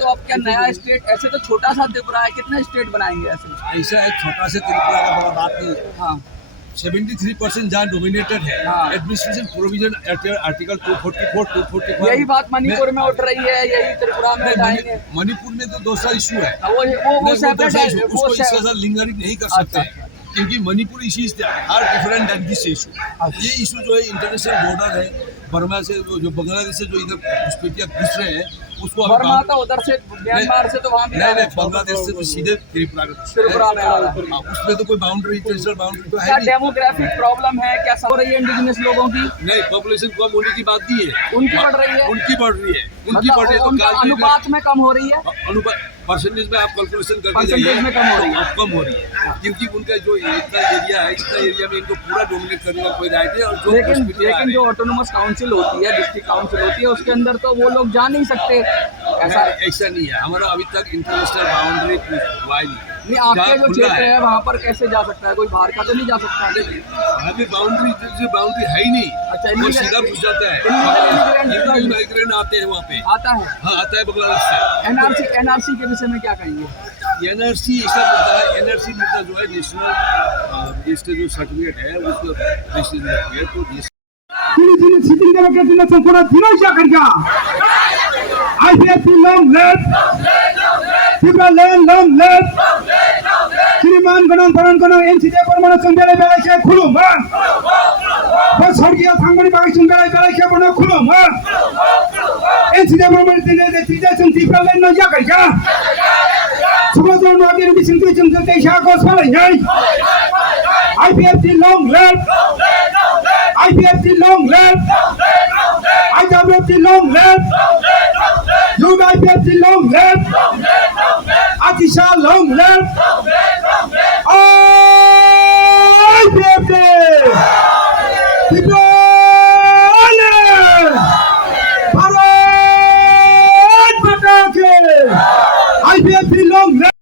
तो अब क्या नया स्टेट, ऐसे तो छोटा सा त्रिपुरा है, कितना स्टेट बनाएंगे ऐसे? ऐसा है, छोटा से त्रिपुरा का बड़ा बात नहीं है। हाँ 73% जहाँ डोमिनेटेड है हाँ। Administration provision article 244, 245। यही बात मणिपुर में उठ रही है, यही त्रिपुरा में उठाएंगे। मणिपुर में तो दूसरा इशू है, वो सेपरेट है, वो उसको इसके साथ लिंगरिंग नहीं कर सकते अच्छा। क्योंकि Manipur issues are different than this issue. ये इशू जो है इंटरनेशनल बॉर्डर है, बर्मा से जो बांग्लादेश से जो इधर घुसपैठिया घुस रहे हैं उसको बर्मा तो उधर से, म्यांमार से तो वहाँ भी नहीं, बांग्लादेश से तो सीधे त्रिपुरा में आ रहा है। उसमें तो कोई बाउंड्री, इंटरनेशनल बाउंड्री तो क्या है नहीं। डेमोग्राफिक प्रॉब्लम है, क्या हो रही है इंडिजिनस लोगों की? नहीं, पॉपुलेशन कम होने की बात नहीं है, उनकी बढ़ रही है, उनकी बढ़ रही है, उनकी मतलब बढ़ रही है। उनका तो अनुपात में कम हो रही है, अनुपात परसेंटेज में आप कैलकुलेशन करके परसेंटेज जाइए, में कम हो रही है। कम हो रही है क्योंकि उनका जो इतना एरिया है, इतना एरिया में इनको पूरा डोमिनेट करने का कोई राइट है। और जो लेकिन जो ऑटोनोमस काउंसिल होती है, डिस्ट्रिक्ट काउंसिल होती है, उसके अंदर तो वो लोग जा नहीं सकते। ऐसा नहीं है, हमारा अभी तक इंटरनेशनल बाउंड्री हुआ नहीं। आपके जो क्षेत्र है वहाँ पर कैसे जा सकता है, कोई बाहर का तो नहीं जा सकता? हमें बाउंड्री है ही नहीं। अच्छा, वो सीधा घुस जाता है, इमिग्रेंट आते हैं वहाँ पे। आता है, हाँ आता है बांग्लादेश से। एनआरसी के विषय में क्या कहेंगे? एनआरसी ऐसा मुद्दा है, एनआरसी मुद्दा जो है नेशनल इसका जो सर्टिफिकेट है उसको रजिस्ट्रेशन है तो sitting democratic na sampurna dinasya karya IPFP long live Tripura land long live Shriman Ganon Paran Ganon NCJ Parmana Sanjay Belai Khulum Bas Hargiya Thangmani Pakistan Belai Parmana Khulum NCJ Parmana Sanjay Tijay Tripura land na ya karya Subhasan Wagir Bisinti Chumte Shako Salai IPFP long live IPFP long live IWFP long live UIPFP long live Atisha long live IPFP Bharat Mata ki IPFP long live